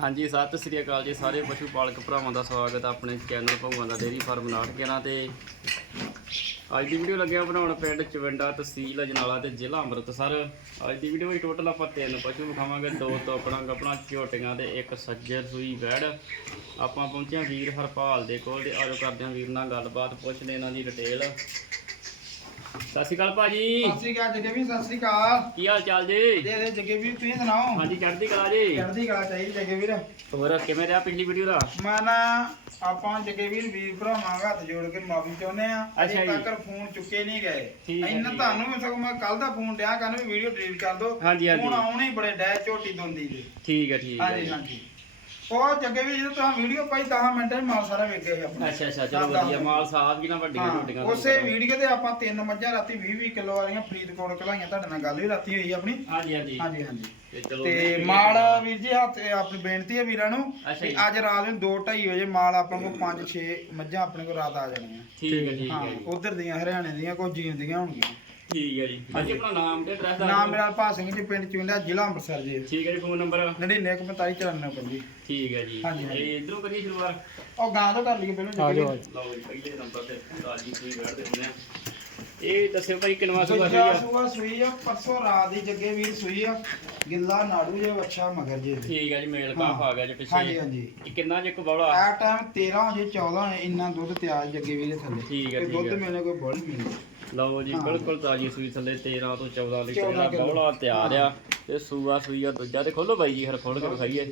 ਹਾਂਜੀ, ਸਤਿ ਸ੍ਰੀ ਅਕਾਲ ਜੀ ਸਾਰੇ ਪਸ਼ੂ ਪਾਲਕ ਭਰਾਵਾਂ ਦਾ ਸਵਾਗਤ ਹੈ ਆਪਣੇ ਚੈਨਲ ਭਗਵਾਨ ਦਾ ਡੇਰੀ ਫਾਰਮ ਨਾਟ ਗਿਆਰਾਂ ਤੇ। ਅੱਜ ਦੀ ਵੀਡੀਓ ਲੱਗਿਆ ਬਣਾਉਣ ਪਿੰਡ ਚਵਿੰਡਾ ਤਹਿਸੀਲ ਅਜਨਾਲਾ ਤੇ ਜ਼ਿਲ੍ਹਾ ਅੰਮ੍ਰਿਤਸਰ। ਅੱਜ ਦੀ ਵੀਡੀਓ ਵਿੱਚ ਟੋਟਲ ਆਪਾਂ ਤਿੰਨ ਪਸ਼ੂ ਵਿਖਾਵਾਂਗੇ, ਦੋ ਤੋਪੜਾਂ ਗੱਪਣਾ ਝੋਟੀਆਂ ਤੇ ਇੱਕ ਸੱਜਰ ਸੂਈ ਵੈੜ। ਆਪਾਂ ਪਹੁੰਚਿਆ ਵੀਰ ਹਰਪਾਲ ਦੇ ਕੋਲ ਤੇ ਆਜੋ ਕਰਦੇ ਹਾਂ ਵੀਰ ਨਾਲ ਗੱਲਬਾਤ, ਪੁੱਛਦੇ ਇਹਨਾਂ ਦੀ ਡਿਟੇਲ ਸਤਿ ਸ਼੍ਰੀ ਅਕਾਲ ਭਾਜੀ। ਸਤਿ ਸ੍ਰੀ ਅਕਾਲ ਜੱਗੇ ਵੀ ਸਤਿ ਸ੍ਰੀ ਅਕਾਲ। ਕੀ ਹਾਲ ਚਾਲ ਜੀ? ਦੇ ਦੇ ਜੱਗੇ ਵੀ ਤੁਸੀਂ ਸੁਣਾਓ? ਹਾਂਜੀ ਚੜ੍ਹਦੀ ਕਲਾ ਜੀ। ਚੜ੍ਹਦੀ ਕਲਾ ਚਾਹੀਦੀ ਜੱਗੇ ਵੀਰ। ਹੋਰ ਕਿਵੇਂ ਰਿਹਾ ਪਿਛਲੀ ਵੀਡੀਓ ਦਾ? ਮੈਂ ਨਾ ਆਪਾਂ ਜੱਗੇ ਵੀਰ ਵੀਰ ਭਰਾਵਾਂ ਦਾ ਹੱਥ ਜੋੜ ਕੇ ਮਾਫੀ ਚਾਹੁੰਦੇ ਆ ਅਜੇ। ਤੱਕ ਫੋਨ ਚੁੱਕੇ ਨਹੀਂ ਗਏ। ਇੰਨਾ ਤੁਹਾਨੂੰ ਵੀ ਸਗੋਂ ਮੈਂ ਕੱਲ ਦਾ ਫੋਨ ਡਿਆ ਕਰਨ ਵੀ ਵੀਡੀਓ ਡਿਲੀਟ ਕਰ ਹਾਂਜੀ। ਹੁਣ ਆਉਣੇ ਹੀ ਬੜੇ ਡੈ ਝੋਟੀ ਦੋਂਦੀ ਦੇ। ਠੀਕ ਹੈ ਠੀਕ ਹੈ ਹਾਂਜੀ ਹਾਂਜੀ। ਉਹ ਜੱਗੇ ਵੀ ਜਦੋਂ ਤੁਸੀਂ ਵੀਡੀਓ ਪਾਈ 10 ਮਿੰਟਾਂ 'ਚ ਮਾਲ ਸਾਰਾ ਵੇਖ ਗਏ ਆਪਣਾ। ਅੱਛਾ ਅੱਛਾ ਚਲੋ ਦਸ- ਵਧੀਆ ਮਾਲ ਸਾਫ਼ ਕੀ ਨਾ ਵੱਡੀਆਂ ਹਾਂ, ਝੋਟੀਆਂ ਉਸੇ ਵੀਡੀਓ ਤੇ ਆਪਾਂ ਤਿੰਨ ਮੱਝਾਂ ਰਾਤੀ 20 20 ਕਿਲੋ ਵਾਲੀਆਂ ਫਰੀਦਕੋਟ ਕਲਾਈਆਂ। ਤੁਹਾਡੇ ਨਾਲ ਗੱਲ ਵੀ ਰਾਤੀ ਹੋਈ ਆਪਣੀ। ਹਾਂਜੀ ਹਾਂਜੀ। ਹਾਂਜੀ ਹਾਂਜੀ। ਤੇ ਚਲੋ ਤੇ ਮਾਲ ਵੀਰ ਜੀ ਹੱਥ ਇਹ ਆਪਣੀ ਬੇਨਤੀ ਹੈ ਵੀਰਾਂ ਨੂੰ ਅੱਛਾ ਜੀ। ਅੱਜ ਰਾਤ ਨੂੰ 2:30 ਵਜੇ ਮਾਲ ਆਪਾਂ ਕੋਲ 5-6 ਮੱਝਾਂ ਆਪਣੇ ਕੋਲ ਰਾਤ ਆ ਜਾਣੀਆਂ ਠੀਕ ਹੈ ਠੀਕ ਹਾਂ ਹੈ ਜੀ। ਉਧਰ ਦੀਆਂ ਹਰਿਆਣੇ ਦੀਆਂ ਕੋਈ ਜੀਨ ਦੀਆਂ ਹੋਣਗੀਆਂ। ਠੀਕ ਹੈ ਜੀ। ਹਾਂਜੀ। ਆਪਣਾ ਨਾਮ ਤੇ ਐਡਰੈਸ ਦੱਸ ਨਾਮ ਦਿਓ। ਮੇਰਾ ਭਾ ਸਿੰਘ ਜੀ ਪਿੰਡ ਚੁੰਡਾ ਜ਼ਿਲ੍ਹਾ ਅੰਮ੍ਰਿਤਸਰ ਜੀ। ਠੀਕ ਹੈ ਜੀ ਫੋਨ ਨੰਬਰ 994594 ਠੀਕ ਹੈ ਜੀ। ਹਾਂਜੀ, ਹਾਂਜੀ। ਇਹ ਇਧਰੋਂ ਕਰੀ ਸ਼ੁਰੂਆਤ? ਉਹ ਗਾਂ ਤੋਂ ਕਰ ਲਈਏ ਪਹਿਲਾਂ ਆ ਜੀ ਜਾਓ ਲਓ ਜੀ ਪਹਿਲੇ ਨੰਬਰ ਤੇ ਰਾਜੀ ਕੋਈ ਬੈਠਦੇ ਹੁੰਦੇ ਆ। ਇਹ ਦੱਸਿਓ ਭਾਈ ਕਿੰਨਵਾ ਸੁਭਾ ਦੂਜਾ ਜੀ ਆ ਸੂਆ ਸੂਈ ਆ ਪਰਸੋਂ ਰਾਤ ਦੀ ਜੱਗੇ ਵੀਰ ਸੂਈ ਆ। ਗਿੱਲਾ ਨਾੜੂ ਜੇ ਵੱਛਾ ਮਗਰ ਜੇ। ਠੀਕ ਹੈ ਜੀ ਮੇਲ ਕਾਫ ਆ ਗਿਆ ਜੀ ਪਿੱਛੇ। ਹਾਂਜੀ ਹਾਂਜੀ। ਇਹ ਕਿੰਨਾ ਜੇ ਕਬੌਲਾ ਆ ਟਾਈਮ 13 ਵਜੇ 14 ਵਜੇ ਇੰਨਾ ਦੁੱਧ ਤਿਆਰ ਜੱਗੇ ਵੀਰ ਦੇ ਥੱਲੇ। ਠੀਕ ਹੈ, ਤੇ ਠੀਕ ਦੁੱਧ ਹੈ। ਮੇਰੇ ਕੋਲ ਬੋਲ ਮਿਲਦਾ ਲਓ ਜੀ। ਬਿਲਕੁਲ ਤਾਜੀ ਸੂਈ ਥੱਲੇ 13 ਤੋਂ 14 ਲੀਟਰ 14 ਦਾ। ਬੌਲਾ ਤਿਆਰ ਆ ਤੇ ਸੂਆ ਸੂਈ ਆ ਦੂਜਾ ਤੇ ਖੋਲੋ ਬਾਈ ਜੀ ਹਰ ਖੋਲ ਕੇ ਵਿਖਾਈਏ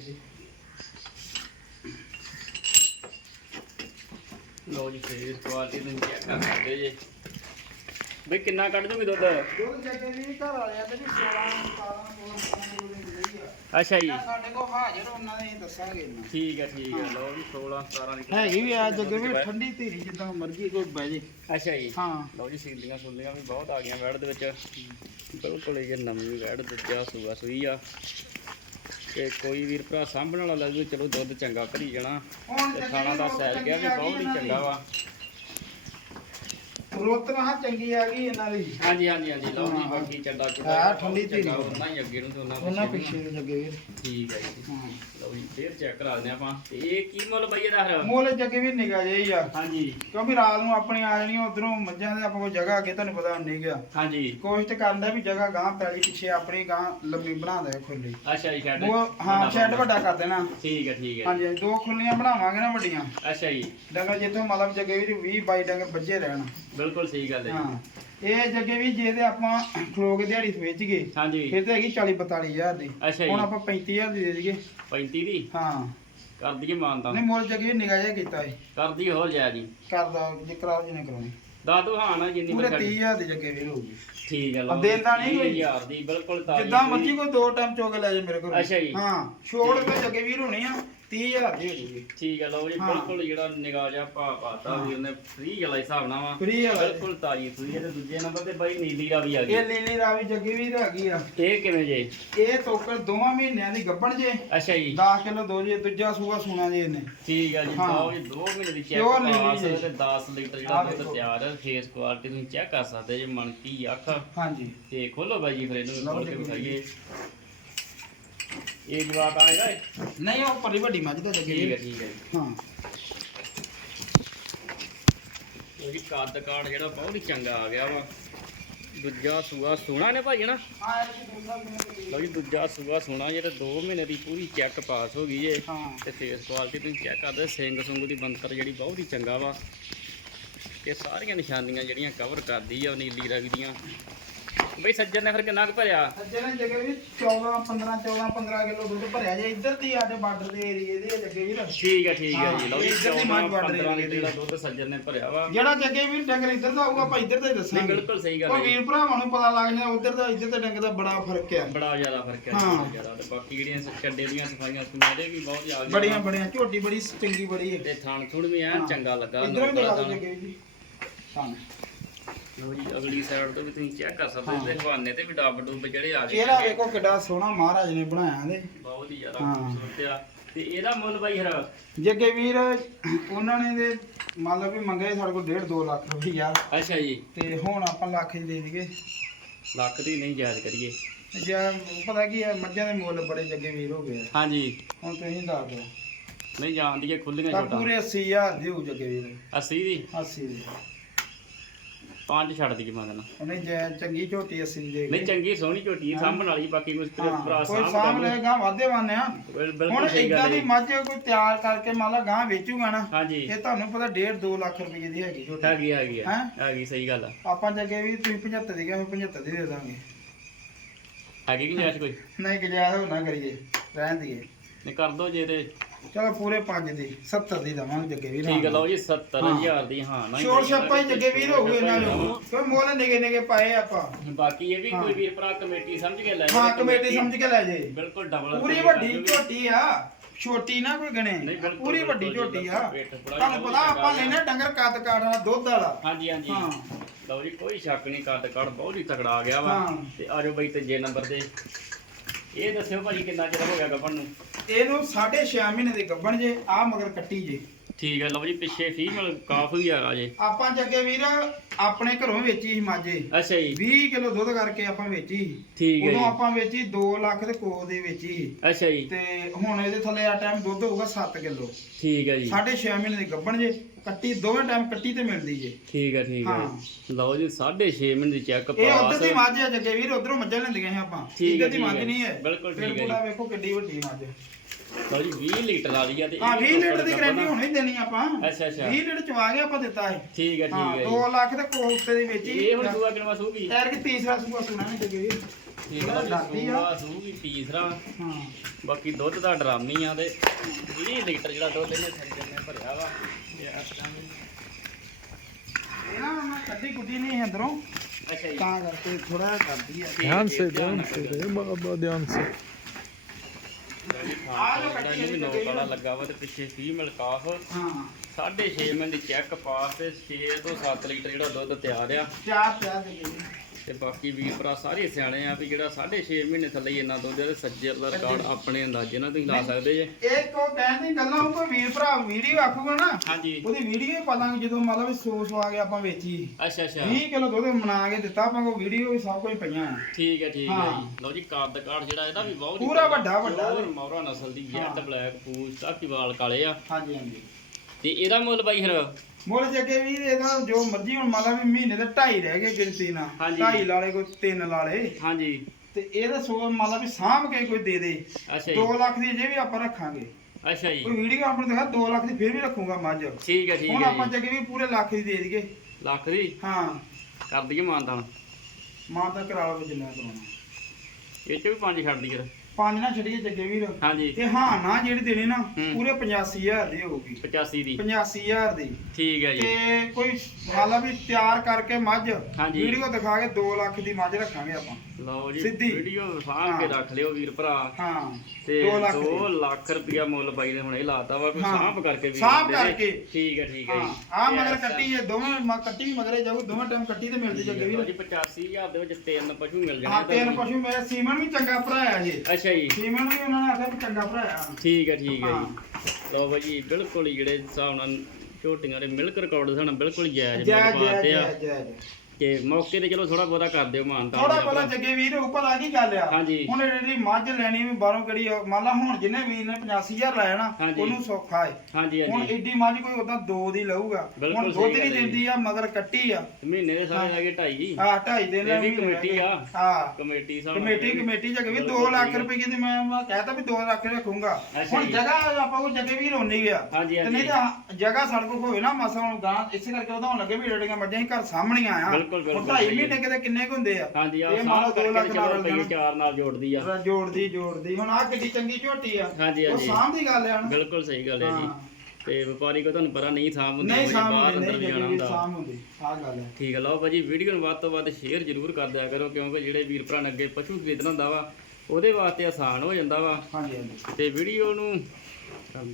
ਲਓ ਜੀ ਫੇਸ ਕੁਆਲਿਟੀ ਨੂੰ ਚੈੱਕ ਕਰ ਸਕਦੇ ਜੇ ਬਈ ਕਿੰਨਾ ਕੱਢ ਦੋਗੇ ਦੁੱਧ ਦੁੱਧ ਜੱਗੇ ਵੀਰ ਘਰ ਵਾਲਿਆਂ ਤੇ ਵੀ 16 17 16 ਕਿਲੋ ਦੀ ਮਿਲਦੀ ਆ ਅੱਛਾ ਜੀ। ਸਾਡੇ ਕੋਲ ਹਾਜ਼ਰ ਉਹਨਾਂ ਦੇ ਦੱਸਾਂਗੇ ਇਹਨਾਂ ਠੀਕ ਹੈ ਠੀਕ ਹੈ। ਲਓ ਜੀ 16 17 ਲੀਟਰ ਹੈਗੀ ਵੀ ਜੱਗੇ ਵੀ ਠੰਡੀ ਧੀਰੀ ਜਿੱਦਾਂ ਮਰਜ਼ੀ ਕੋਈ ਬਹਿ ਜੇ। ਅੱਛਾ ਜੀ। ਹਾਂ। ਲਓ ਜੀ ਸੀਲੀਆਂ ਸੁਲੀਆਂ ਵੀ ਬਹੁਤ ਆ ਗਈਆਂ ਵੈੜ ਦੇ ਵਿੱਚ। ਬਿਲਕੁਲ ਇਹ ਨਵੀਂ ਵੈੜ ਦੂਜਾ ਸੂਆ ਸੂਈ ਆ। ਤੇ ਕੋਈ ਵੀਰ ਭਰਾ ਸਾਂਭਣ ਵਾਲਾ ਲੱਗੂ ਚਲੋ ਦੁੱਧ ਚੰਗਾ ਭਰੀ ਜਾਣਾ। ਤੇ ਖਾਣਾ ਦਾ ਸੈਲ ਗਿਆ ਵੀ ਬਹੁਤ ਹੀ ਚੰਗਾ ਵਾ। ਰੁੱਤ ਮਹਾ ਚੰਗੀ ਆ ਗਈ ਇਹਨਾਂ ਦੀ। ਹਾਂਜੀ ਹਾਂਜੀ ਹਾਂਜੀ ਲਓ ਜੀ ਹਾਂ। ਬਾਕੀ ਚੱਡਾ ਹਾਂ, ਠੰਡੀ ਧੀਰੀ। ਚੰਗਾ ਉਹਨਾਂ ਹੀ ਅੱਗੇ ਨੂੰ ਤੇ ਉਹਨਾਂ ਉਹਨਾਂ ਪਿੱਛੇ ਪਿੱਛੇ ਨੂੰ। ਦੇ ਜੱਗੇ ਵੀਰ। ਠੀਕ ਹੈ ਜੀ। ਹਾਂ। ਲਓ ਜੀ ਫੇਰ ਚੈੱਕ ਕਰਾ ਦਿੰਦੇ ਆਪਾਂ। ਤੇ ਇਹ ਕੀ ਮੁੱਲ ਬਈ ਇਹਦਾ ਫਿਰ? ਮੋਲੇ ਜੱਗੇ ਵੀ ਨਿਗਾ ਜਾਈ ਆ। ਹਾਂਜੀ। ਕਿਉਂਕਿ ਰਾਤ ਨੂੰ ਆਪਣੀ ਆ ਜਾਣੀ ਉਧਰੋਂ ਮੱਝਾਂ ਦੇ ਆਪਾਂ ਕੋਲ ਜਗ੍ਹਾ ਅੱਗੇ ਤੁਹਾਨੂੰ ਪਤਾ ਨਹੀਂ ਗਿਆ ਹਾਂਜੀ। ਕੋਸ਼ਿਸ਼ ਕਰਦਾ ਵੀ ਜਗ੍ਹਾ ਗਾਂ ਪੈਲੀ ਪਿੱਛੇ ਆਪਣੀ ਗਾਂ ਲੰਮੀ ਬਣਾ ਦੇ ਖੁੱਲੀ। ਅੱਛਾ ਜੀ ਸ਼ੈਡ ਉਹ ਹਾਂ ਸ਼ੈੱਡ ਵੱਡਾ ਕਰ ਦੇਣਾ। ਠੀਕ ਹੈ ਠੀਕ ਹੈ। ਹਾਂਜੀ ਹਾਂਜੀ, ਦੋ ਖੁੱਲੀਆਂ ਬਣਾਵਾਂਗੇ ਨਾ ਵੱਡੀਆਂ। ਅੱਛਾ ਜੀ। ਡੰਗਰ ਜਿੱਥੋਂ ਮਤਲਬ ਜੱਗੇ ਵੀ 20 22 ਡੰਗਰ ਵੱਜੇ ਰਹਿਣ। ਬਿਲਕੁਲ ਸਹੀ ਗੱਲ ਹੈ ਇਹ ਜੱਗੇ ਵੀ ਜੇ ਤੇ ਆਪਾਂ ਖਲੋ ਕੇ ਦਿਹਾੜੀ ਵੇਚ ਗਏ ਹਾਂਜੀ। ਫਿਰ ਤੇ ਹੈਗੀ 40 42000 ਦੀ। ਅੱਛਾ ਜੀ। ਹੁਣ ਆਪਾਂ 35000 ਦੀ ਦੇ ਦਈਏ। 35 ਦੀ? ਹਾਂ। ਕਰ ਦਈਏ ਮਾਨਤਾ ਨਹੀਂ ਮੁੱਲ ਜੱਗੇ ਵੀ ਨਿਗਾਹ ਜਿਹਾ ਕੀਤਾ ਏ। ਕਰ ਦਈਏ ਹੋਰ ਜਾਇਆ ਜੀ। ਕਰਦਾ ਜੇ ਕਰਾਓ ਜਿਹਨੇ ਕਰਾਉਣੀ। ਦੱਸ ਦੋ ਹਾਂ ਨਾ ਜਿੰਨੀ ਪੂਰੇ ਮਰਜ਼ੀ 30000 ਦੀ ਜੱਗੇ ਵੀ ਹੋਊਗੀ। ਠੀਕ ਹੈ ਆ ਦੇਂਦਾ ਨਹੀਂ ਕੋਈ? ਯਾਰ ਦੀ ਬਿਲਕੁਲ ਤਾਜ਼ੀ ਜਿੱਦਾਂ। ਮਰਜ਼ੀ ਕੋਈ ਦੋ ਟਾਈਮ ਚੋਕ ਲੈ ਜਾ ਮੇਰੇ ਕੋਲ। ਅੱਛਾ ਜੀ। ਹਾਂ ਛੋੜ ਤੇ ਜੱਗੇ ਵੀਰ ਹੋਣੀ ਆ। 30000 ਦੀ ਹੋ ਜੂਗੀ ਠੀਕ ਹੈ ਲਓ ਜੀ ਹਾਂ। ਬਿਲਕੁਲ ਜਿਹੜਾ ਨਿਗਾਹ ਜਿਹਾ ਭਾ ਪਾਤਾ ਵੀ ਉਹਨੇ ਫ੍ਰੀ ਵਾਲਾ ਹਿਸਾਬ ਨਾਲ ਵਾ। ਫ੍ਰੀ ਵਾਲਾ। ਬਿਲਕੁਲ ਤਾਜ਼ੀ ਸੂਈ ਹੈ ਤੇ ਦੂਜੇ ਨੰਬਰ ਤੇ ਬਾਈ ਨੀਲੀ ਰਾਵੀ ਆ ਇਹ ਗਈ ਲੀਲੀ ਰਾਵੀ ਜੱਗੇ ਵੀਰ ਹੈਗੀ ਆ। ਇਹ ਕਿਵੇਂ ਜੇ? ਇਹ ਤੋਕਰ ਦੋਵਾਂ ਮਹੀਨਿਆਂ ਦੀ ਗੱਭਣ ਜੇ। ਅੱਛਾ ਜੀ। 10 ਕਿਲੋ ਦੋ ਜੇ ਦੂਜਾ ਸੂਆ ਸੂਣਾ ਜੇ ਇਹਨੇ। ਠੀਕ ਹੈ ਜੀ ਹਾਂ। ਲਓ ਜੀ 2 ਮਹੀਨੇ ਦੀ ਚੈੱਕ Pure ਨੀਲੀ ਪਾਸ ਜੀ। ਤੇ 10 ਲੀਟਰ ਆਹ ਜਿਹੜਾ ਦੁੱਧ ਵੇਖੋ। ਤਿਆਰ ਹੈ ਫੇਸ ਕੁਆਲਿਟੀ ਤੁਸੀਂ ਚੈੱਕ ਕਰ ਸਕਦੇ ਜੇ ਮਣਕੀ ਅੱਖ। ਹਾਂਜੀ। ਤੇ ਖੋਲੋ ਬਾਈ ਜੀ ਫਿਰ ਇਹਨੂੰ ਲਓ ਖੋਲ ਕੇ ਜੀ। ਵਿਖਾਈਏ। ਇਹ ਜਵਾਬ ਆਏਗਾ ਇਹ? ਨਹੀਂ ਉਹ ਪਰੀ ਵੱਡੀ ਮੱਝ ਦਾ ਜੱਗੇ ਠੀਕ ਹੈ ਵੀਰ ਠੀਕ ਹੈ। ਜੀ। ਹਾਂ। ਉਹਦੀ ਕੱਦ ਕਾਠ ਜਿਹੜਾ ਬਹੁਤ ਹੀ ਚੰਗਾ ਆ ਗਿਆ ਵਾ। ਦੂਜਾ ਸੂਆ ਸੋਹਣਾ ਨੇ ਭਾਈ ਨਾ? ਹਾਂ ਇਹ ਦੂਸਰਾ ਵੀ ਲਓ ਜੀ ਦੂਜਾ ਸੂਆ ਸੋਹਣਾ ਜਿਹੜਾ 2 ਮਹੀਨੇ ਦੀ ਪੂਰੀ ਚੈੱਕ ਪਾਸ ਹੋ ਗਈ ਏ। ਹਾਂ। ਤੇ ਫੇਸ ਕੁਆਲਿਟੀ ਤੁਸੀਂ ਚੈੱਕ ਕਰਦੇ ਸਿੰਘ ਸੁੰਗ ਦੀ ਬੰਤਰ ਜਿਹੜੀ ਬਹੁਤ ਹੀ ਚੰਗਾ ਵਾ। ਇਹ ਸਾਰੀਆਂ ਨਿਸ਼ਾਨੀਆਂ ਜਿਹੜੀਆਂ ਕਵਰ ਕਰਦੀ ਆ ਉਹ ਨੀਲੀ ਰੰਗ ਦੀਆਂ। ਬਈ ਸੱਜਣ ਨੇ ਫਿਰ ਕਿੰਨਾ ਕੁ ਭਰਿਆ? ਜਿਹੜੇ ਜਗ੍ਹਾ ਵੀ 14 15 14 15 ਕਿਲੋ ਦੁੱਧ ਭਰਿਆ ਜੇ ਇੱਧਰ ਦੀ ਸਾਡੇ ਬਾਰਡਰ ਦੇ ਏਰੀਏ ਦੇ ਜੱਗੇ ਵੀਰ ਠੀਕ ਹੈ ਠੀਕ ਹੈ ਜੀ ਲਓ ਜੀ ਹਾਂ, ਇੱਧਰ ਦੀ 14 ਮੱਝ ਵੱਢ 15 ਰਹੀ ਲੀਟਰ ਦਾ। ਦੁੱਧ ਸੱਜਣ ਨੇ ਭਰਿਆ ਵਾ। ਜਿਹੜਾ ਜੱਗੇ ਵੀਰ ਡੰਗਰ ਇੱਧਰ ਦਾ ਆਊਗਾ ਆਪਾਂ ਇੱਧਰ ਦਾ ਹੀ ਨਹੀਂ ਦੱਸਾਂਗੇ। ਬਿਲਕੁਲ ਸਹੀ ਗੱਲ ਹੈ ਜੀ। ਵੀਰ ਭਰਾਵਾਂ ਨੂੰ ਪਤਾ ਲੱਗ ਜਾਂਦਾ ਉੱਧਰ ਦਾ ਇੱਧਰ ਤੇ ਡੰਗਰ ਦਾ ਬੜਾ ਫ਼ਰਕ ਆ। ਬੜਾ ਜ਼ਿਆਦਾ ਫ਼ਰਕ ਹੈ। ਹਾਂ। ਜ਼ਿਆਦਾ। ਤੇ ਬਾਕੀ ਜਿਹੜੀਆਂ ਛੱਡੇ ਦੀਆਂ ਸਫਾਈਆਂ ਸੁਣੀਆਂ ਇਹਦੇ ਵੀ ਬਹੁਤ ਜ਼ਿਆਦਾ ਬੜੀਆਂ ਬੜੀਆਂ ਝੋਟੀ ਬੜੀ ਚੰਗੀ ਬੜੀ ਹੈ। ਤੇ ਥਣ ਥੁਣ ਵੀ ਐਨ ਹਾਂ। ਚੰਗਾ ਲੱਗਾ ਇੱਧਰੋਂ ਵੀ ਨੌਕਰਾਂ ਦਿਖਾ ਦਿਓ ਦਾ। ਜੱਗੇ ਜੀ। ਹਾਂ ਲਓ ਜੀ ਅਗਲੀ ਸਾਈਡ ਤੋਂ ਵੀ ਤੁਸੀਂ ਚੈੱਕ ਕਰ ਸਕਦੇ ਹਾਂ। ਹੋ। ਤੇ ਹਵਾਨੇ ਤੇ ਵੀ ਡੱਬ ਡੁੱਬ ਜਿਹੜੇ ਆ ਗਏ। ਚਿਹਰਾ ਵੇਖੋ ਕਿੱਡਾ ਸੋਹਣਾ ਮਹਾਰਾਜ ਨੇ ਬਣਾਇਆ ਇਹਦੇ। ਬਹੁਤ ਹੀ ਜ਼ਿਆਦਾ ਹਾਂ। ਖੂਬਸੂਰਤ ਆ। ਤੇ ਇਹਦਾ ਮੁੱਲ ਬਾਈ ਹਰ ਜੱਗੇ ਵੀਰ ਉਹਨਾਂ ਨੇ ਦੇ ਮੰਨ ਲਓ ਵੀ ਮੰਗੇ ਸਾਡੇ ਕੋਲ 1.5 2 ਲੱਖ ਰੁਪਈਆ ਅੱਛਾ ਜੀ। ਤੇ ਹੁਣ ਆਪਾਂ ਲੱਖ ਹੀ ਦੇ ਦਈਏ। ਲੱਖ ਦੀ ਨਹੀਂ ਕਰੀਏ। ਜਾਂ ਪਤਾ ਕੀ ਹੈ ਮੱਝਾਂ ਦੇ ਮੁੱਲ ਬੜੇ ਜੱਗੇ ਵੀਰ ਹੋ ਗਏ ਆ। ਹਾਂਜੀ ਹੁਣ ਤੁਸੀਂ ਦੱਸ ਦਿਓ। ਨਹੀਂ ਜਾਣਦੀ ਹੈ ਖੁੱਲੀਆਂ ਤਾਂ ਛੋਟਾ ਪੂਰੇ 80000 ਦੀ ਹੋਊ ਜੱਗੇ ਵੀਰ। 80 ਦੀ? 80 ਦੀ। ਪੰਜ ਛੱਡ ਦੀ ਜਮਾ ਦੇਣਾ ਉਹਨੇ ਜੇ ਚੰਗੀ ਝੋਟੀ 80 ਦੀ ਨਹੀਂ ਚੰਗੀ ਸੋਹਣੀ ਝੋਟੀ ਹੈ, ਸਾਂਭਣ ਵਾਲੀ ਬਾਕੀ ਕੋਈ ਹਾਂ, ਭਰਾ ਕੋਈ ਸਾਂਭ ਲਓ। ਲਏਗਾ ਵਾਧੇ ਵਾਨੇ ਆ। ਹੁਣ ਸਹੀ ਇਦਾਂ ਦੀ ਹੈ ਮੱਝ ਕੋਈ ਤਿਆਰ ਕਰਕੇ ਮੰਨ ਲਾ ਗਾਂ ਵੇਚੂਗਾ ਨਾ ਹਾਂਜੀ। ਇਹ ਤੁਹਾਨੂੰ ਪਤਾ 1.5 2 ਲੱਖ ਰੁਪਏ ਦੀ ਹੈਗੀ ਝੋਟੀ। ਹੈਗੀ ਹੈਗੀ ਆ ਹੈਂ? ਹੈਗੀ ਸਹੀ ਗੱਲ ਆ ਆਪਾਂ ਜੱਗੇ ਵੀ ਤੁਸੀਂ 75 ਦੀ ਕਹੇ 75 ਦੀ ਦੇ ਦਾਂਗੇ। ਹੈਗੀ ਕਿ ਨਹੀਂ ਕੋਈ? ਨਹੀਂ ਗੁਜਾਇਸ਼ ਹੋ ਨਾ ਕਰੀਏ ਰਹਿਣ ਦੀਏ ਨਹੀਂ ਕਰ ਦੋ ਜੇ ਤੇ। ਚਲੋ ਪੂਰੇ 5 ਦੀ 70 ਦੀ ਦਵਾਂਗੇ ਜੱਗੇ ਵੀਰ ਠੀਕ ਹੈ। ਲਓ ਜੀ 70000 ਦੀ ਹਾਂ ਨਾ ਸ਼ੋਰ ਛੱਪਾ ਹੀ ਜੱਗੇ ਵੀਰ ਹੋਊ ਇਹਨਾਂ ਨੂੰ ਕੋਈ ਮੁੱਲ ਨਿਗੇ ਨਿਗੇ ਪਾਏ ਆਪਾਂ। ਬਾਕੀ ਇਹ ਵੀ ਕੋਈ ਵੀਰ ਭਰਾ ਕਮੇਟੀ ਸਮਝ ਕੇ ਲੈ ਹਾਂ ਜਾਵੇ, ਕਮੇਟੀ ਸਮਝ ਕੇ ਲੈ ਜੇ ਬਿਲਕੁਲ ਡਬਲ ਪੂਰੀ ਵੱਡੀ ਝੋਟੀ ਆ। ਛੋਟੀ ਨਾ ਕੋਈ ਗਣੇ। ਪੂਰੀ ਵੱਡੀ ਝੋਟੀ ਜੀ, ਆ ਤੁਹਾਨੂੰ ਪਤਾ ਆਪਾਂ ਲੈਣਾ ਡੰਗਰ ਕੱਦ ਕਾਠ ਵਾਲਾ ਦੁੱਧ ਵਾਲਾ। ਹਾਂਜੀ ਹਾਂਜੀ। ਹਾਂ। ਲਓ ਜੀ ਕੋਈ ਸ਼ੱਕ ਨਹੀਂ ਕੱਦ ਕੱਦ ਬਹੁਤ ਹੀ ਤਕੜਾ ਆ ਗਿਆ ਵਾ। ਹਾਂ। ਤੇ ਆਜੋ ਬਈ ਤੀਜੇ ਨੰਬਰ ਤੇ। ਇਹ ਦੱਸਿਓ ਭਾਜੀ ਕਿੰਨਾ ਚਿਰ ਹੋ ਗਿਆ ਗੱਭਣ ਨੂੰ? ਇਹਨੂੰ 6.5 ਮਹੀਨੇ ਦੇ ਗੱਭਣ ਜੇ ਆ ਮਗਰ ਕੱਟੀ ਜੇ। ਠੀਕ ਹੈ ਲਓ ਜੀ ਪਿੱਛੇ ਫੀਮੇਲ ਕਾਫ ਵੀ ਹੈਗਾ ਜੇ। ਆਪਾਂ ਜੱਗੇ ਵੀਰ ਆਪਣੇ ਘਰੋਂ ਵੇਚੀ ਸੀ ਮਾਝੇ। ਅੱਛਾ ਜੀ। 20 ਕਿਲੋ ਦੁੱਧ ਕਰਕੇ ਆਪਾਂ ਵੇਚੀ। ਠੀਕ ਹੈ ਉਦੋਂ ਆਪਾਂ ਵੇਚੀ 2 ਲੱਖ ਦੇ ਕੋਲ ਦੀ ਵੇਚੀ। ਅੱਛਾ ਜੀ। ਤੇ ਹੁਣ ਇਹਦੇ ਥੱਲੇ ਆ ਟਾਈਮ ਦੁੱਧ ਹੋਊਗਾ 7 ਕਿਲੋ। ਠੀਕ ਹੈ ਜੀ। 6.5 ਮਹੀਨੇ ਦੀ ਗੱਭਣ ਜੇ ਕੱਟੀ ਦੋਵੇਂ ਟਾਈਮ ਕੱਟੀ ਤੇ ਮਿਲਦੀ ਜੇ। ਠੀਕ ਹੈ ਠੀਕ ਹੈ ਹਾਂ। ਲਓ ਜੀ 6.5 ਮਿੰਟ ਦੀ ਚੈੱਕ ਇਹ ਪਾਸ ਉਧਰ ਦੀ ਮੱਝ ਜੱਗੇ ਵੀਰ ਉਧਰੋਂ ਮੱਝਾਂ ਲੈਂਦੀਆਂ ਸੀ ਆਪਾਂ। ਠੀਕ ਹੈ, ਦੀ ਮੱਝ। ਨਹੀਂ ਹੈ। ਬਿਲਕੁਲ ਠੀਕ ਹੈ ਵੇਖੋ ਕਿੱਡੀ ਵੱਡੀ ਮੱਝ। ਲਓ 20 ਲੀਟਰ ਵਾਲੀ ਆ ਤੇ ਹਾਂ 20 ਲੀਟਰ ਦੀ ਗਰੰਟੀ ਹੁਣੇ ਦੇਣੀ ਆਪਾਂ। ਅੱਛਾ ਅੱਛਾ। 20 ਲੀਟਰ ਚਵਾ ਕੇ ਆਪਾਂ ਦਿੱਤਾ ਹੈ ਠੀਕ ਹੈ ਠੀਕ ਹੈ 2 ਲੱਖ ਤੇ ਕੋਹ ਉੱਤੇ ਦੀ ਵੇਚੀ। ਇਹ ਹੁਣ ਸੂਆ ਕਿਨਵਾ ਸੂਗੀ ਯਾਰ ਕਿ ਤੀਸਰਾ ਸੂਆ ਸੁਣਾ ਨਹੀਂ ਤੇ ਵੀਰ ਠੀਕ ਹੈ ਸੂਆ ਸੂਗੀ ਤੀਸਰਾ। ਹਾਂ। ਬਾਕੀ ਦੁੱਧ ਦਾ ਡਰਾਮੀ ਆ ਤੇ 20 ਲੀਟਰ ਜਿਹੜਾ ਦੁੱਧ ਇਹਨੇ ਥੱਲੇ ਨੇ ਭਰਿਆ ਵਾ ਇਹ ਅਸਾਂ ਇਹ ਨਾ ਮੈਂ ਕੱਢੀ ਗੁੱਡੀ ਨਹੀਂ ਅੰਦਰੋਂ। ਅੱਛਾ ਜੀ। ਤਾਂ ਕਰਕੇ ਥੋੜਾ ਕਰਦੀ ਆ। ਧਿਆਨ ਸੇ ਧਿਆਨ ਸੇ ਬਾਬਾ ਧਿਆਨ ਸੇ। ਇਹਨੂੰ ਵੀ ਜਿਹੜੀ ਨੋਕ ਵਾਲਾ ਲੱਗਾ ਵਾ ਤੇ ਪਿੱਛੇ ਫੀਮੇਲ ਕਾਫ ਹਾਂ। 6.5 ਮਿੰਟ ਦੀ ਚੈੱਕ ਪਾਸ ਤੇ 6 ਤੋਂ 7 ਲੀਟਰ ਜਿਹੜਾ ਦੁੱਧ ਤਿਆਰ ਆ। ਚਾਰ ਚਾਰ ਦੇ ਦੇ ਤੇ ਬਾਕੀ ਵੀਰ ਭਰਾ ਸਾਰੇ ਸਿਆਣੇ ਆ ਵੀ ਜਿਹੜਾ 6.5 ਮਹੀਨੇ ਥੱਲੇ ਹੀ ਇੰਨਾ ਦੁੱਧ ਸੱਜੇ ਦਾ ਰਿਕਾਰਡ ਆਪਣੇ ਅੰਦਾਜ਼ੇ ਨਾਲ ਤੁਸੀਂ ਲਾ ਸਕਦੇ ਜੇ। ਇਹ ਕੋ ਕਹਿੰਦੀ ਗੱਲਾਂ ਉਹ ਕੋਈ ਵੀਰ ਭਰਾ ਵੀਡੀਓ ਆਖੂਗਾ ਨਾ ਹਾਂਜੀ। ਉਹਦੀ ਵੀਡੀਓ ਪਾ ਦਾਂਗੇ ਜਦੋਂ ਮਤਲਬ ਸੌ ਸੌ ਆ ਕੇ ਆਪਾਂ ਵੇਚੀ। ਅੱਛਾ ਅੱਛਾ। 20 ਕਿਲੋ ਦੁੱਧ ਬਣਾ ਕੇ ਦਿੱਤਾ ਆਪਾਂ ਕੋ ਵੀਡੀਓ ਵੀ ਸਭ ਕੁਝ ਪਈਆਂ। ਠੀਕ ਹੈ ਠੀਕ ਹੈ। ਜੀ। ਲਓ ਜੀ ਕਾਰਡ ਕਾਰਡ ਜਿਹੜਾ ਇਹਦਾ ਵੀ ਬਹੁਤ ਪੂਰਾ ਵੱਡਾ ਵੱਡਾ। ਮੌਰਾ ਨਸਲ ਦੀ ਜੈਟ। ਬਲੈਕ ਪੂਛ ਤਾਕੀ ਵਾਲ ਕਾਲੇ ਆ। ਹਾਂਜੀ ਹਾਂਜੀ। ਤੇ ਇਹਦਾ ਮੁੱਲ ਬਾਈ ਫਿਰ? ਮੁੱਲ ਜੱਗੇ ਵੀ ਇਹਦਾ ਜੋ ਮਰਜ਼ੀ ਹੁਣ ਮੰਨ ਲਾ ਵੀ ਮਹੀਨੇ ਦੇ 2.5 ਰਹਿ ਗਏ ਗਿਣਤੀ ਨਾਲ। ਹਾਂਜੀ। 2.5 ਲਾਲੇ ਕੋਈ 3 ਲਾਲੇ ਹਾਂਜੀ। ਤੇ ਇਹਦਾ ਸੋ ਮੰਨ ਲਾ ਵੀ ਸਾਂਭ ਕੇ ਕੋਈ ਦੇ ਦੇ। ਅੱਛਾ 2 ਜੀ ਲੱਖ ਦੀ ਜੇ ਵੀ ਆਪਾਂ ਰੱਖਾਂਗੇ। ਅੱਛਾ ਜੀ। ਕੋਈ ਵੀਡੀਓ ਆਪਣੇ ਦਿਖਾ 2 ਲੱਖ ਦੀ ਫਿਰ ਵੀ ਰੱਖੂਗਾ ਮੱਝ। ਠੀਕ ਹੈ ਠੀਕ ਹੁਣ ਹੈ ਆਪਾਂ ਜੀ। ਜੱਗੇ ਵੀ ਪੂਰੇ ਲੱਖ ਦੀ ਦੇ ਦਈਏ। ਲੱਖ ਦੀ? ਹਾਂ। ਕਰ ਦਈਏ ਮਾਨਤਾਨ ਮਾਂ ਤਾਂ ਕਰਾ ਲਓ ਜਿੰਨਾ ਕਰਾਉਣਾ। ਇਹ ਚ ਵੀ ਪੰਜ ਛੱਡ ਦਈਏ। ਪੰਜ ਨਾ ਛੱਡੀਏ ਜੱਗੇ ਵੀਰ ਹਾਂਜੀ। ਤੇ ਹਾਂ ਨਾ ਜਿਹੜੀ ਦੇਣੀ ਨਾ। ਪੂਰੇ 85000 ਦੀ ਹੋਊਗੀ। 85 ਦੀ। 85000 ਦੀ। ਠੀਕ ਹੈ ਜੀ। ਤੇ ਕੋਈ ਮੰਨ ਲਾ ਵੀ ਤਿਆਰ ਕਰਕੇ ਮੱਝ। ਵੀਡੀਓ ਦਿਖਾ ਕੇ 2 ਲੱਖ ਦੀ ਮੱਝ ਰੱਖਾਂਗੇ ਆਪਾਂ। ਲਓ ਜੀ ਸਿੱਧੀ। ਵੀਡੀਓ ਸਾਂਭ ਕੇ ਹਾਂ। ਰੱਖ ਲਿਓ ਵੀਰ ਭਰਾ ਹਾਂ ਤੇ 2 ਲੱਖ 2 ਦੀ ਲੱਖ ਮੁੱਲ ਬਾਈ ਨੇ ਹੁਣੇ ਲਾਤਾ ਵਾ ਕੋਈ ਹਾਂ। ਸਾਂਭ ਕਰਕੇ ਵੀ ਸਾਂਭ ਦੇ ਦੇ। ਕਰਕੇ। ਠੀਕ ਹੈ ਠੀਕ ਹੈ ਹਾਂ ਜੀ ਆ ਮਗਰ ਕੱਟੀ ਹੈ ਦੋਵੇਂ ਮ- ਕੱਟੀ ਵੀ ਮਗਰੇ ਜਾਊ ਦੋਵੇਂ ਟਾਈਮ ਕੱਟੀ ਤੇ ਮਿਲਦੀ ਜੱਗੇ ਵੀਰ ਜੀ 85000 ਦੇ ਵਿੱਚ ਤਿੰਨ ਪਸ਼ੂ ਮਿਲ ਹਾਂ ਤਿੰਨ। ਪਸ਼ੂ ਮੇਰੇ ਸੀਮਨ ਵੀ ਚੰਗਾ ਭਰਾਇਆ ਜੀ ਅੱਛਾ ਜੀ ਸੀਮਨ ਵੀ ਉਹਨਾਂ ਨੇ ਆਖਿਆ ਵੀ ਚੰਗਾ ਭਰਾਇਆ ਠੀਕ ਹੈ ਠੀਕ ਹੈ। ਜੀ ਲਓ ਬਾਈ ਜੀ ਬਿਲਕੁਲ ਹੀ ਜਿਹੜੇ ਹਿਸਾਬ ਨਾਲ ਝੋਟੀਆਂ ਦੇ ਮਿਲਕ ਰਿਕਾਰਡ ਸਾਨੂੰ ਬਿਲਕੁਲ ਜਾਇਜ਼ ਜੈ ਮੁੱਲ ਜੈ ਪਾਤੇ ਆ ਜੈ ਜੈ ਤੇ ਮੌਕੇ ਤੇ ਚਲੋ ਥੋੜਾ ਬਹੁਤਾ ਕਰ ਦਿਓ ਮਾਨਤਾ ਥੋੜਾ ਬੋਲਾ ਜੱਗੇ ਵੀਰ ਉੱਪਰ ਆ ਕੀ ਗੱਲ ਆ ਹਾਂਜੀ। ਹੁਣ ਜਿਹੜੀ ਮੱਝ ਲੈਣੀ ਵੀ ਬਾਹਰੋਂ ਕਿਹੜੀ ਆ, ਮੰਨ ਲਾ ਹੁਣ ਜਿਹਨੇ ਵੀਰ ਨੇ 85000 ਲਾਇਆ ਨਾ ਹਾਂਜੀ। ਉਹਨੂੰ ਸੌਖਾ ਹੈ ਹਾਂਜੀ ਹੁਣ ਹਾਂਜੀ ਏਡੀ ਮੱਝ ਕੋਈ ਉਦਾਂ ਦੋ ਦੀ ਲਊਗਾ ਬਿਲਕੁਲ ਹੁਣ ਸਹੀ ਦੁੱਧ ਗੱਲ ਨਹੀਂ ਹੈ ਜੀ। ਦਿੰਦੀ ਆ ਮਗਰ ਕੱਟੀ ਆ ਮਹੀਨੇ ਦੇ ਸਾਰੇ ਹੈਗੇ 2.5 ਆ ਢਾਈ ਦਿਨ ਇਹ ਵੀ ਕਮੇਟੀ। ਆ। ਹਾਂ ਕਮੇਟੀ ਸਾਹਿਬ ਕਮੇਟੀ ਕਮੇਟੀ ਜਗ ਵੀ 2 ਬਿਲਕੁਲ ਲੱਖ। ਰੁਪਏ ਦੀ ਮੈਂ ਮੈਂ ਕਹਿਤਾ ਵੀ 2 ਲੱਖ ਰੱਖੂੰਗਾ ਅੱਛਾ ਹੁਣ ਜੀ। ਜਗ੍ਹਾ ਆਪਾਂ ਕੋ ਜੱਗੇ ਵੀ ਰੋਣੀ ਗਿਆ ਹਾਂਜੀ, ਤੇ ਹਾਂਜੀ। ਨਹੀਂ ਤਾਂ ਜਗ੍ਹਾ ਸਾਡੇ ਕੋਲ ਹੋਵੇ ਨਾ ਮਸਾ ਹੁਣ ਗਾਂ ਇਸੇ ਕਰਕੇ ਵਧਾਉਣ ਲੱਗੇ ਵੀ ਰੇੜੀਆਂ ਮੱਝਾਂ ਹੀ ਘਰ ਸਾਹਮਣੇ ਆਇਆ ਬਿਲਕੁਲ, ਬਿਲਕੁਲ ਹੁਣ ਢਾਈ ਸਹੀ ਹੈ। ਮਹੀਨੇ ਕਿਤੇ ਕਿੰਨੇ ਕੁ ਹੁੰਦੇ ਆ? ਹਾਂਜੀ ਆ ਇਹ ਮੰਨ ਲਓ ਸਾਹ ਦੋ ਲੱਖ ਕਰਕੇ ਨਾਲ ਚਲੋ ਰੁਪਈਏ ਜਾਣਾ। ਚਾਰ ਨਾਲ ਜੋੜਦੀ ਆ। ਜਰਾ ਜੋੜਦੀ ਜੋੜਦੀ। ਹੁਣ ਆ ਕਿੱਡੀ ਚੰਗੀ ਝੋਟੀ ਆ। ਹਾਂਜੀ ਉਹ ਹਾਂਜੀ। ਸਾਂਭ ਦੀ ਗੱਲ ਆ ਨਾ ਬਿਲਕੁਲ ਸਹੀ ਗੱਲ ਹੈ ਜੀ। ਹਾਂ। ਤੇ ਵਪਾਰੀ ਕੋ ਤੁਹਾਨੂੰ ਪਤਾ ਨਹੀਂ ਸਾਂਭ ਹੁੰਦੀ ਨਹੀਂ ਹੋਈ, ਸਾਂਭ ਬਾਹਰ ਹੁੰਦੀ ਅੰਦਰ ਨਹੀਂ ਵੀ ਜਾਣਾ ਜੱਗੇ ਵੀ ਹੁੰਦਾ। ਸਾਂਭ ਹੁੰਦੀ ਆ ਗੱਲ ਹੈ ਠੀਕ ਹੈ ਲਓ ਭਾਜੀ ਵੀਡੀਓ ਨੂੰ ਵੱਧ ਤੋਂ ਵੱਧ ਸ਼ੇਅਰ ਜ਼ਰੂਰ ਕਰ ਦਿਆ ਕਰੋ ਕਿਉਂਕਿ ਜਿਹੜੇ ਵੀਰ ਭਰਾ ਨੇ ਅੱਗੇ ਪਸ਼ੂ ਖਰੀਦਣਾ ਹੁੰਦਾ ਵਾ ਉਹਦੇ ਵਾਸਤੇ ਆਸਾਨ ਹੋ ਜਾਂਦਾ ਵਾ। ਹਾਂਜੀ ਹਾਂਜੀ। ਤੇ ਵੀਡੀਓ ਨੂੰ ਕਰ